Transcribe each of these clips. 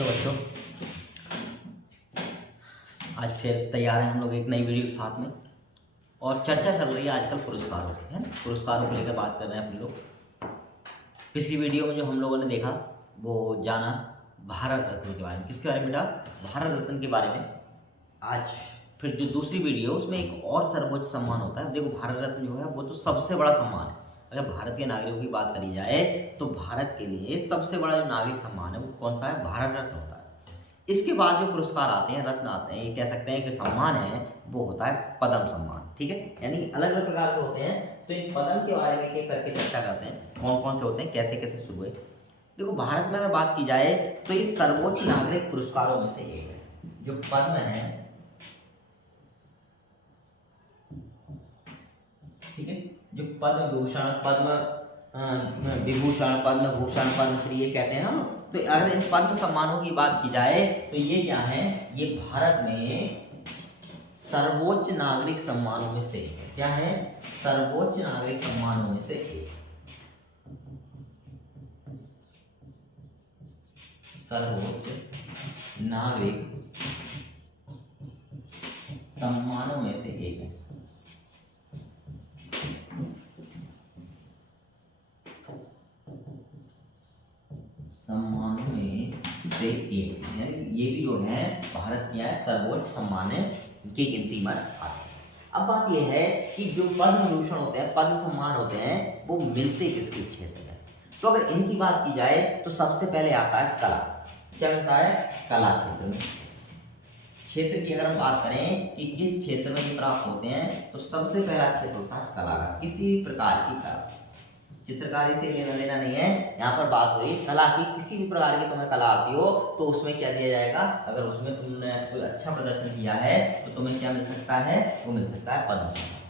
Hello बच्चों, आज फिर तैयार हैं हम लोग एक नई वीडियो के साथ में। और चर्चा चल रही है आजकल पुरस्कारों की, है ना। पुरस्कारों को लेकर बात कर रहे हैं अपने लोग। पिछली वीडियो में जो हम लोगों ने देखा वो जाना भारत रत्न के बारे में। किसके बारे में बेटा? भारत रत्न के बारे में। आज फिर जो दूसरी वीडियो उसमें एक और सर्वोच्च सम्मान होता है। देखो, भारत रत्न जो है वो तो सबसे बड़ा सम्मान है। अगर भारत के नागरिकों की बात करी जाए तो भारत के लिए सबसे बड़ा जो नागरिक सम्मान है वो कौन सा है? भारत रत्न होता है। इसके बाद जो पुरस्कार आते हैं, रत्न आते हैं, ये कह सकते हैं कि सम्मान है, वो होता है पद्म सम्मान। ठीक है, यानी अलग अलग प्रकार के होते हैं। तो इन पद्म के बारे में एक एक करके चर्चा करते हैं, कौन कौन से होते हैं, कैसे कैसे शुरू हुए। देखो, भारत में अगर बात की जाए तो ये सर्वोच्च नागरिक पुरस्कारों में से एक है। जो पद्म है, ठीक है, जो पद्म भूषण, पद्म विभूषण, पद्म भूषण, पद्मश्री ये कहते हैं ना। तो अगर इन पद्म सम्मानों की बात की जाए तो ये क्या है? ये भारत में सर्वोच्च नागरिक सम्मानों में से एक है। क्या है? सर्वोच्च नागरिक सम्मानों में से एक। सर्वोच्च नागरिक सम्मानों में से एक है। सम्मानों में से एक, यानी ये भी जो है भारत की है सर्वोच्च सम्मान की गिनती में आते हैं। अब बात यह है कि जो पद्म विभूषण होते हैं, पद्म सम्मान होते हैं, वो मिलते किस किस क्षेत्र में? तो अगर इनकी बात की जाए तो सबसे पहले आता है कला। क्या मिलता है? कला क्षेत्र में। क्षेत्र की अगर हम बात करें कि किस क्षेत्र में ये प्राप्त होते हैं, तो सबसे पहला क्षेत्र होता है कला का। किसी प्रकार की कला, चित्रकारी से लेना देना नहीं है, यहाँ पर बात हो रही है कला की। किसी भी प्रकार की तुम्हें कला आती हो तो उसमें क्या दिया जाएगा? अगर उसमें तुमने कोई अच्छा प्रदर्शन किया है तो तुम्हें क्या मिल सकता है? वो मिल सकता है पद्म सम्मान।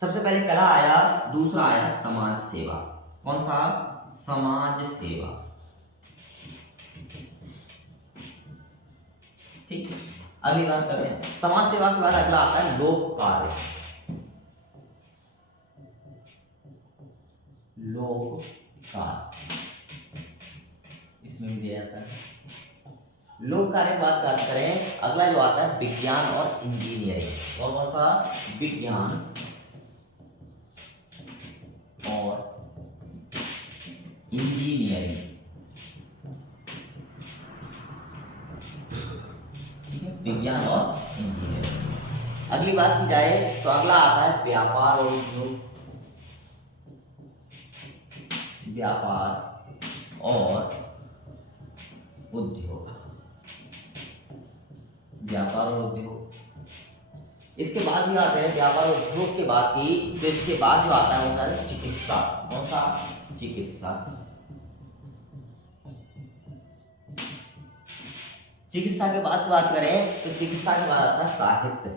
सबसे पहले कला आया, दूसरा आया समाज सेवा। कौन सा? समाज सेवा। ठीक है, अगली बात करते हैं। समाज सेवा के बाद अगला आता है लोक कार्य। लोक कार्य इसमें भी दिया जाता है। लोक कार्य की बात करें, अगला जो आता है विज्ञान और इंजीनियरिंग। कौन सा? विज्ञान और इंजीनियरिंग। ठीक है, विज्ञान और इंजीनियरिंग। अगली बात की जाए तो अगला आता है व्यापार और उद्योग। व्यापार और उद्योग। व्यापार और उद्योग। इसके बाद भी आते हैं व्यापार और उद्योग के बाद ही, तो इसके बाद जो आता है होता है चिकित्सा। कौन सा? चिकित्सा। चिकित्सा के बाद बात करें तो चिकित्सा के बाद आता है साहित्य।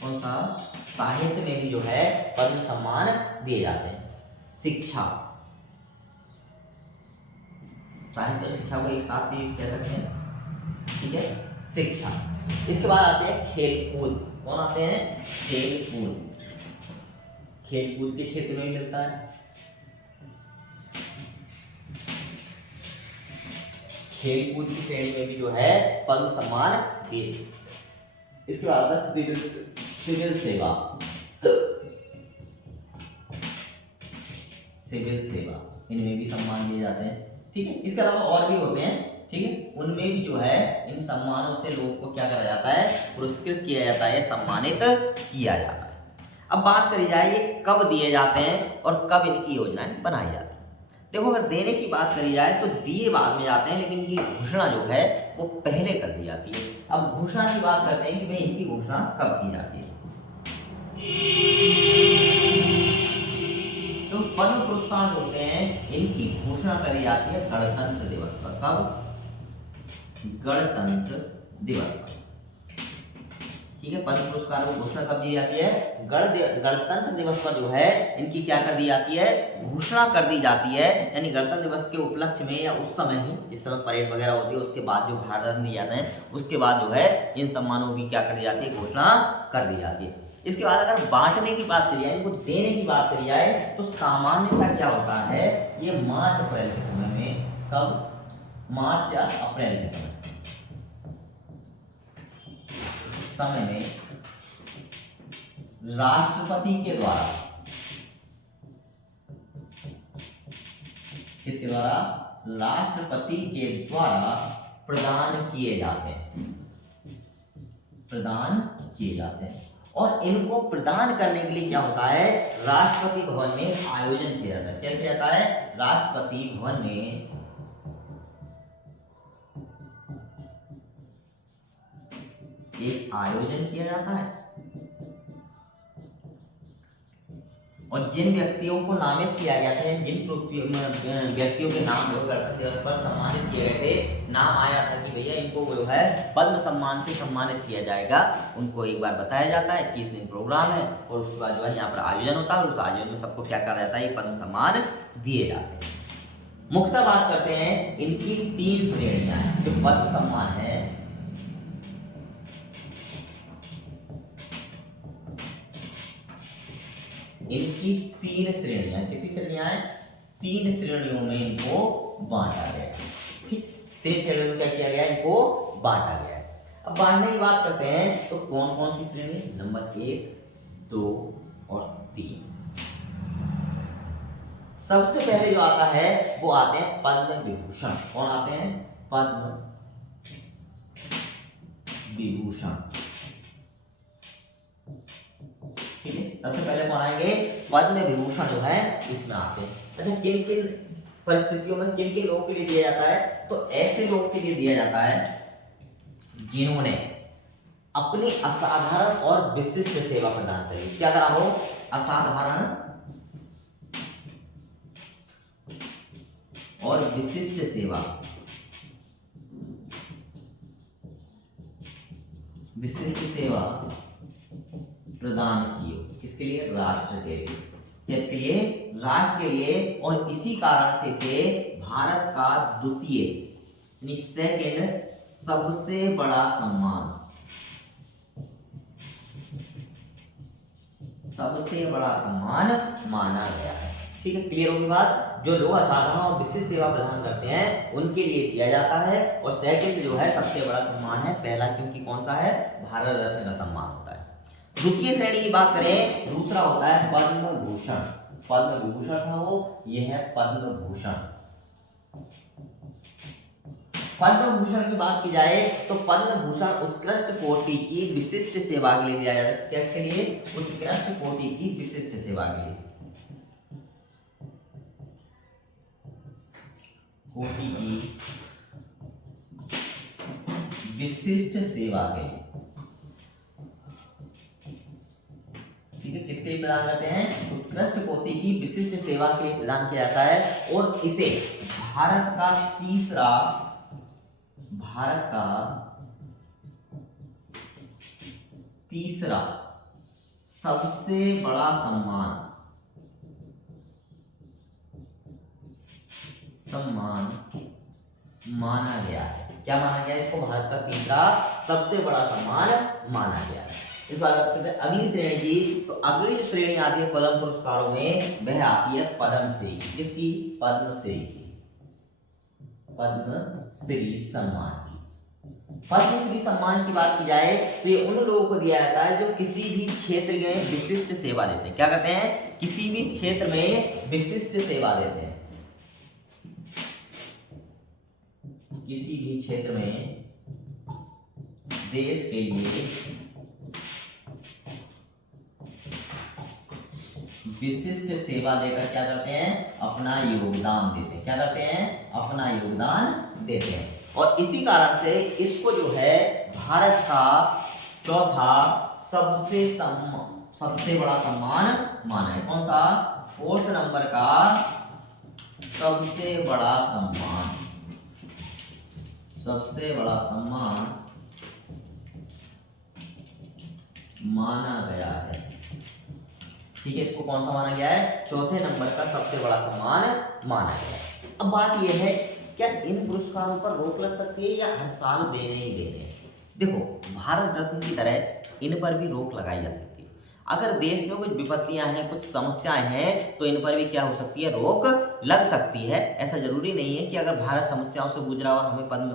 कौन सा? साहित्य में भी जो है पद्म सम्मान दिए जाते हैं। शिक्षा, साहित्य और शिक्षा को एक साथ भी कह सकते हैं। ठीक है, शिक्षा। इसके बाद आते हैं खेलकूद। कौन आते हैं? खेलकूद। खेलकूद के क्षेत्र में मिलता है। खेलकूद की श्रेणी में भी जो है पद्म सम्मान दिए। इसके बाद आता है सिविल सेवा। सिविल सेवा, इनमें भी सम्मान दिए जाते हैं। ठीक है, इसके अलावा और भी होते हैं। ठीक है, उनमें भी जो है इन सम्मानों से लोगों को क्या करा जाता है? पुरस्कृत किया जाता है, सम्मानित किया जाता है। अब बात करी जाए ये कब दिए जाते हैं और कब इनकी योजनाएं बनाई जाती है। देखो, अगर देने की बात करी जाए तो दिए बाद में जाते हैं, लेकिन इनकी घोषणा जो है वो पहले कर दी जाती है। अब घोषणा की बात करते हैं कि भाई इनकी घोषणा कब की जाती है। तो पद्म पुरस्कार होते हैं, इनकी घोषणा करी जाती है गणतंत्र दिवस पर। कब? गणतंत्र दिवस पर। ठीक है, पद्म पुरस्कार की घोषणा कब दी जाती है? गणतंत्र दिवस पर जो है इनकी क्या कर दी जाती है? घोषणा कर दी जाती है। यानी गणतंत्र दिवस के उपलक्ष्य में या उस समय ही, जिस समय परेड वगैरह होती है, उसके बाद जो भारत रत्न दिए जाते हैं, उसके बाद जो है इन सम्मानों की क्या कर दी जाती है? घोषणा कर दी जाती है। इसके बाद अगर बांटने की बात करी जाए, इनको देने की बात करी जाए, तो सामान्यतः क्या होता है, ये मार्च अप्रैल के समय में, कब, मार्च या अप्रैल के समय में राष्ट्रपति के द्वारा, किसके द्वारा, राष्ट्रपति के द्वारा प्रदान किए जाते हैं, प्रदान किए जाते हैं। और इनको प्रदान करने के लिए क्या होता है, राष्ट्रपति भवन में आयोजन किया जाता है। क्या किया जाता है, राष्ट्रपति भवन में एक आयोजन किया जाता है, और जिन व्यक्तियों को नामित किया गया था, जिन व्यक्तियों के नाम गणतंत्र दिवस पर सम्मानित किए गए थे, नाम आया था कि भैया इनको जो है पद्म सम्मान से सम्मानित किया जाएगा, उनको एक बार बताया जाता है कि इस दिन प्रोग्राम है, और उसके बाद जो है यहाँ पर आयोजन होता है, और उस आयोजन में सबको क्या करा जाता है, ये पद्म सम्मान दिए जाते हैं। मुख्यतः बात करते हैं, इनकी 3 श्रेणियां हैं। जो पद्म सम्मान है, इनकी 3 श्रेणियां, कितनी श्रेणियां हैं, 3 श्रेणियों में इनको बांटा गया है। ठीक, 3 श्रेणियों में क्या किया गया, इनको बांटा गया है। अब बांटने की बात करते हैं, तो कौन कौन सी श्रेणी, नंबर 1, 2 और 3। सबसे पहले जो आता है वो आते हैं पद्म विभूषण। कौन आते हैं, पद्म विभूषण। ठीक है, सबसे पहले कौन आएंगे, पद्म विभूषण जो है इसमें आते हैं। अच्छा, किन किन परिस्थितियों में किन किन लोगों के लिए दिया जाता है, तो ऐसे लोगों के लिए दिया जाता है जिन्होंने अपनी असाधारण और विशिष्ट सेवा प्रदान करी। क्या करा हो, असाधारण और विशिष्ट सेवा, विशिष्ट सेवा प्रदान किए, किसके लिए, राष्ट्र के लिए, किसके लिए, राष्ट्र के लिए। और इसी कारण से भारत का द्वितीय यानी सेकंड सबसे बड़ा सम्मान, सबसे बड़ा सम्मान माना गया है। ठीक है, क्लियर होगी बात। जो लोग असाधारण और विशिष्ट सेवा प्रदान करते हैं उनके लिए दिया जाता है, और सेकंड जो है सबसे बड़ा सम्मान है, पहला क्योंकि कौन सा है, भारत रत्न का सम्मान होता है। द्वितीय श्रेणी की बात करें, दूसरा होता है पद्म भूषण। पद्म विभूषण था वो, ये है पद्म भूषण। पद्म भूषण की बात की जाए तो पद्म भूषण उत्कृष्ट कोटि की विशिष्ट सेवा के लिए दिया जाता है। क्या के लिए, उत्कृष्ट कोटि की विशिष्ट सेवा के लिए, कोटि की विशिष्ट सेवा के लिए। ठीक है, किसके लिए प्रदान करते हैं, उत्कृष्ट कोटि की विशिष्ट सेवा के लिए प्रदान किया जाता है। और इसे भारत का तीसरा सबसे बड़ा सम्मान माना गया है। क्या माना गया है इसको, भारत का तीसरा सबसे बड़ा सम्मान माना गया है। इस बार अगली श्रेणी की, तो अगली जो श्रेणी आती है पद्म पुरस्कारों में, वह आती है पद्मश्री। किसकी, पद्मश्री की, पद्मश्री सम्मान की। पद्मश्री सम्मान की बात की जाए तो ये उन लोगों को दिया जाता है जो किसी भी क्षेत्र में विशिष्ट सेवा देते हैं। क्या करते हैं, किसी भी क्षेत्र में विशिष्ट सेवा देते हैं, किसी भी क्षेत्र में देश के लिए विशिष्ट सेवा देकर क्या करते हैं, अपना योगदान देते हैं। क्या करते हैं, अपना योगदान देते हैं। और इसी कारण से इसको जो है भारत का चौथा सबसे बड़ा सम्मान माना है। कौन सा, 4th नंबर का सबसे बड़ा सम्मान, सबसे बड़ा सम्मान माना गया है। ठीक है, इसको कौन सा माना गया है, 4थे नंबर का सबसे बड़ा सम्मान माना गया है। अब बात यह है, क्या इन पुरस्कारों पर रोक लग सकती है या हर साल देने ही देने हैं? देखो, भारत रत्न की तरह इन पर भी रोक लगाई जा सकती है। अगर देश में कुछ विपत्तियां हैं, कुछ समस्याएं हैं, तो इन पर भी क्या हो सकती है, रोक लग सकती है। ऐसा जरूरी नहीं है कि अगर भारत समस्याओं से गुजरा और हमें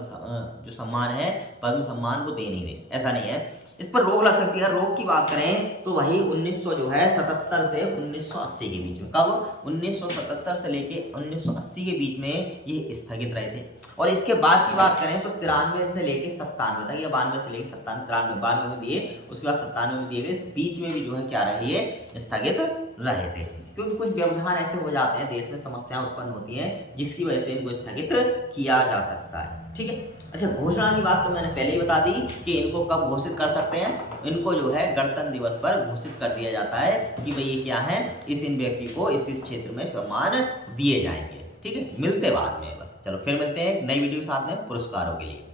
जो सम्मान है, पद्म सम्मान को दे नहीं दे, ऐसा नहीं है, इस पर रोक लग सकती है। रोक की बात करें तो वही 1977 से 1980 के बीच में, कब 1977 से लेके 1980 के बीच में ये स्थगित रहे थे। और इसके बाद की बात करें तो 93 से लेके 97 तक, या 92 से लेके 92 में दिए, उसके बाद 97 में दिए गए, इस बीच में भी जो है क्या रही है, स्थगित रहे थे। क्योंकि कुछ व्यवधान ऐसे हो जाते हैं, देश में समस्याएं उत्पन्न होती हैं, जिसकी वजह से इनको स्थगित किया जा सकता है। ठीक है। अच्छा, घोषणा की बात तो मैंने पहले ही बता दी कि इनको कब घोषित कर सकते हैं। इनको जो है गणतंत्र दिवस पर घोषित कर दिया जाता है कि भाई ये क्या है, इन व्यक्ति को इस क्षेत्र में सम्मान दिए जाएंगे। ठीक है, मिलते बाद में, बस चलो फिर मिलते हैं नई वीडियो साथ में पुरस्कारों के लिए।